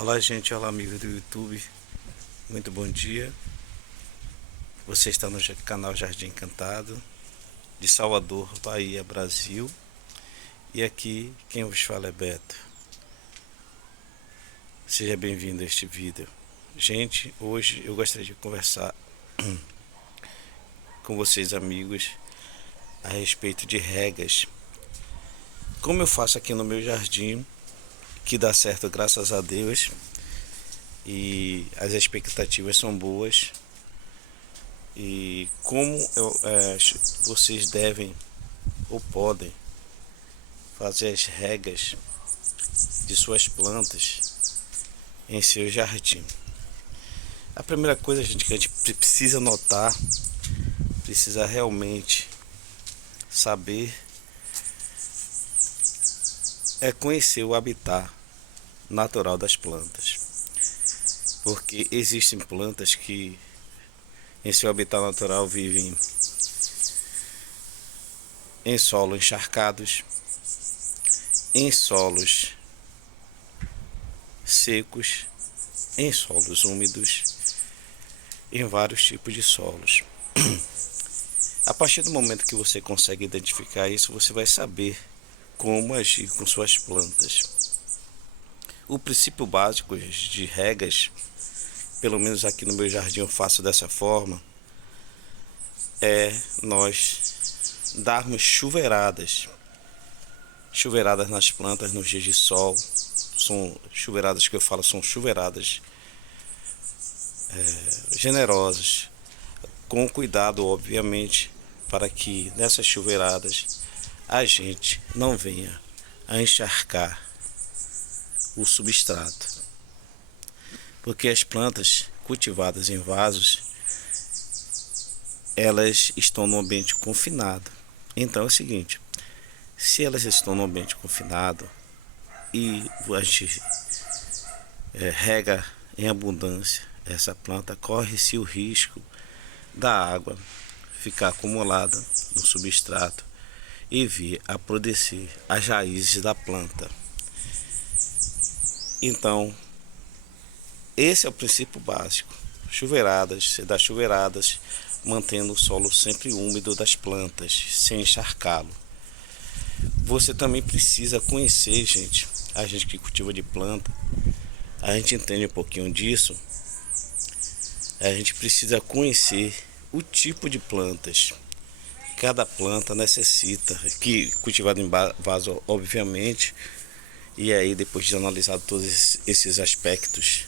Olá gente, olá amigos do YouTube, muito bom dia. Você está no canal Jardim Encantado de Salvador, Bahia, Brasil. E aqui quem vos fala é Beto. Seja bem-vindo a este vídeo. Gente, hoje eu gostaria de conversar com vocês amigos a respeito de regas. Como eu faço aqui no meu jardim, que dá certo graças a Deus, e as expectativas são boas. E como vocês devem ou podem fazer as regas de suas plantas em seu jardim. A primeira coisa, gente, que a gente precisa notar, precisa realmente saber, é conhecer o habitat natural das plantas. Porque existem plantas que em seu habitat natural vivem em solos encharcados, em solos secos, em solos úmidos, em vários tipos de solos. A partir do momento que você consegue identificar isso, você vai saber como agir com suas plantas. O princípio básico de regas, pelo menos aqui no meu jardim eu faço dessa forma, é nós darmos chuveiradas nas plantas nos dias de sol. São chuveiradas que eu falo, são chuveiradas generosas, com cuidado, obviamente, para que nessas chuveiradas a gente não venha a encharcar o substrato, porque as plantas cultivadas em vasos, elas estão no ambiente confinado. Então é o seguinte, se elas estão no ambiente confinado e a gente rega em abundância essa planta, corre-se o risco da água ficar acumulada no substrato e vir a apodrecer as raízes da planta. Então, esse é o princípio básico. Chuveiradas, você dá chuveiradas, mantendo o solo sempre úmido das plantas, sem encharcá-lo. Você também precisa conhecer, gente, a gente que cultiva de planta, a gente entende um pouquinho disso. A gente precisa conhecer o tipo de plantas que cada planta necessita, que cultivado em vaso, obviamente. E aí, depois de analisar todos esses aspectos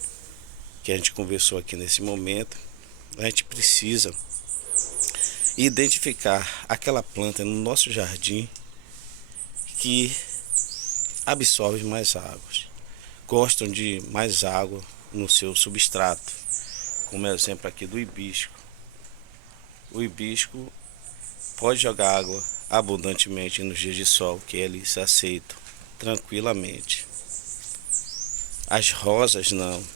que a gente conversou aqui nesse momento, a gente precisa identificar aquela planta no nosso jardim que absorve mais águas, gostam de mais água no seu substrato, como exemplo aqui do hibisco. O hibisco pode jogar água abundantemente nos dias de sol, que ele se aceita tranquilamente. As rosas não.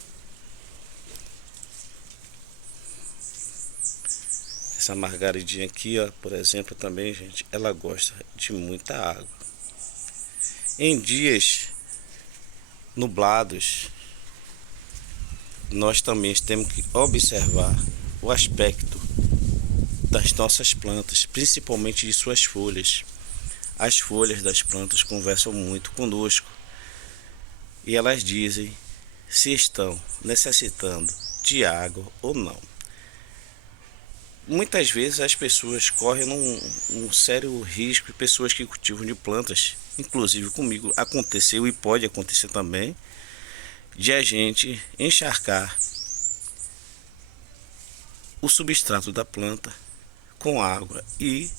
Essa margaridinha aqui, ó, por exemplo, também, gente, ela gosta de muita água. Em dias nublados, nós também temos que observar o aspecto das nossas plantas, principalmente de suas folhas. As folhas das plantas conversam muito conosco e elas dizem se estão necessitando de água ou não. Muitas vezes as pessoas correm um sério risco, pessoas que cultivam de plantas, inclusive comigo aconteceu e pode acontecer também, de a gente encharcar o substrato da planta com água e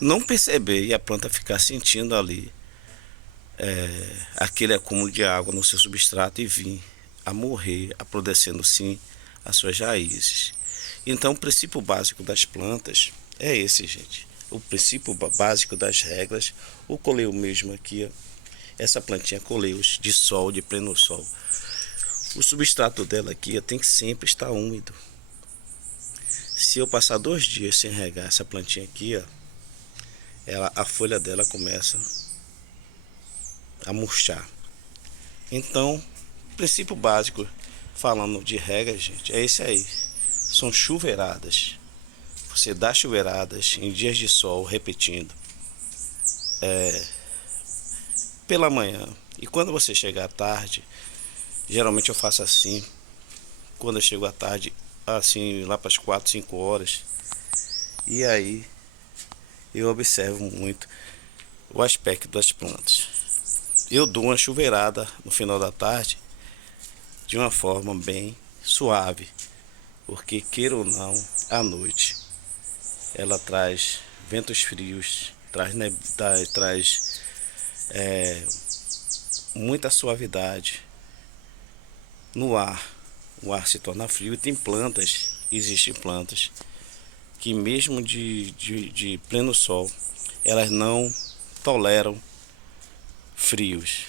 não perceber, e a planta ficar sentindo ali aquele acúmulo de água no seu substrato e vir a morrer, apodrecendo sim as suas raízes. Então o princípio básico das plantas é esse, gente. O princípio básico das regras. O coleu mesmo aqui, ó, essa plantinha coleus de sol, de pleno sol, o substrato dela aqui, ó, tem que sempre estar úmido. Se eu passar 2 dias sem regar essa plantinha aqui, ó, a folha dela começa a murchar. Então princípio básico, falando de regra, gente, é esse aí. São chuveiradas. Você dá chuveiradas em dias de sol, repetindo, pela manhã. E quando você chegar à tarde, geralmente eu faço assim. Quando eu chego à tarde, assim, lá para as 4, 5 horas. E aí eu observo muito o aspecto das plantas. Eu dou uma chuveirada no final da tarde de uma forma bem suave, porque queira ou não, à noite ela traz ventos frios, traz muita suavidade no ar. O ar se torna frio e existem plantas que mesmo de pleno sol, elas não toleram frios,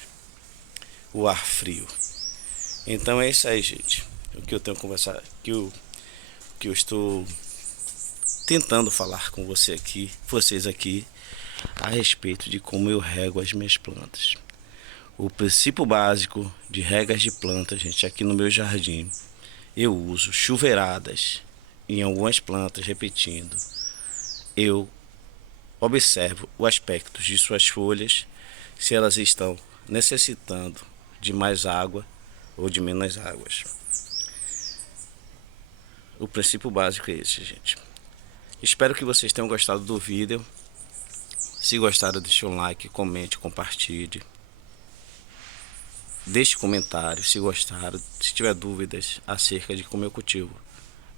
o ar frio. Então é isso aí, gente. O que eu tenho que conversar, que eu estou tentando falar com vocês aqui, a respeito de como eu rego as minhas plantas. O princípio básico de regas de plantas, gente, aqui no meu jardim, eu uso chuveiradas em algumas plantas, repetindo. Eu observo o aspecto de suas folhas, se elas estão necessitando de mais água ou de menos águas. O princípio básico é esse, gente. Espero que vocês tenham gostado do vídeo. Se gostaram, deixe um like, comente, compartilhe. Deixe comentários se gostaram, se tiver dúvidas acerca de como eu cultivo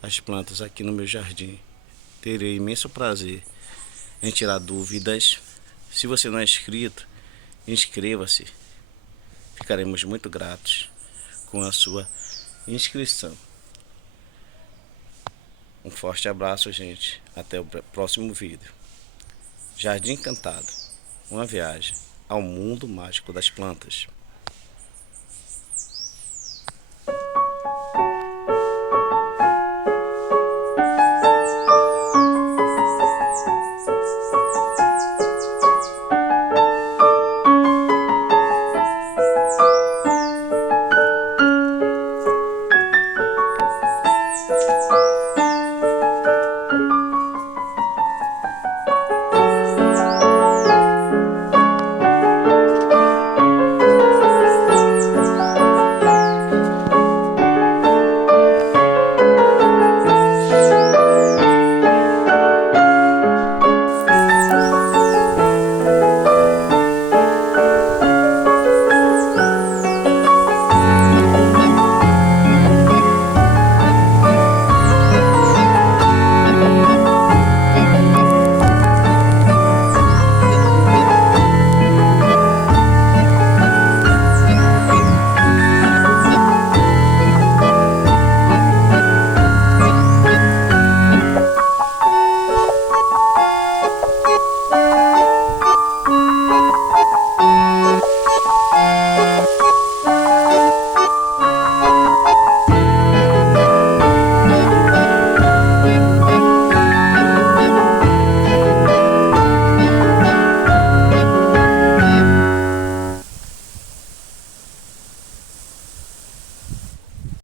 as plantas aqui no meu jardim. Terei imenso prazer em tirar dúvidas. Se você não é inscrito, inscreva-se. Ficaremos muito gratos com a sua inscrição. Um forte abraço, gente. Até o próximo vídeo. Jardim Encantado, uma viagem ao mundo mágico das plantas.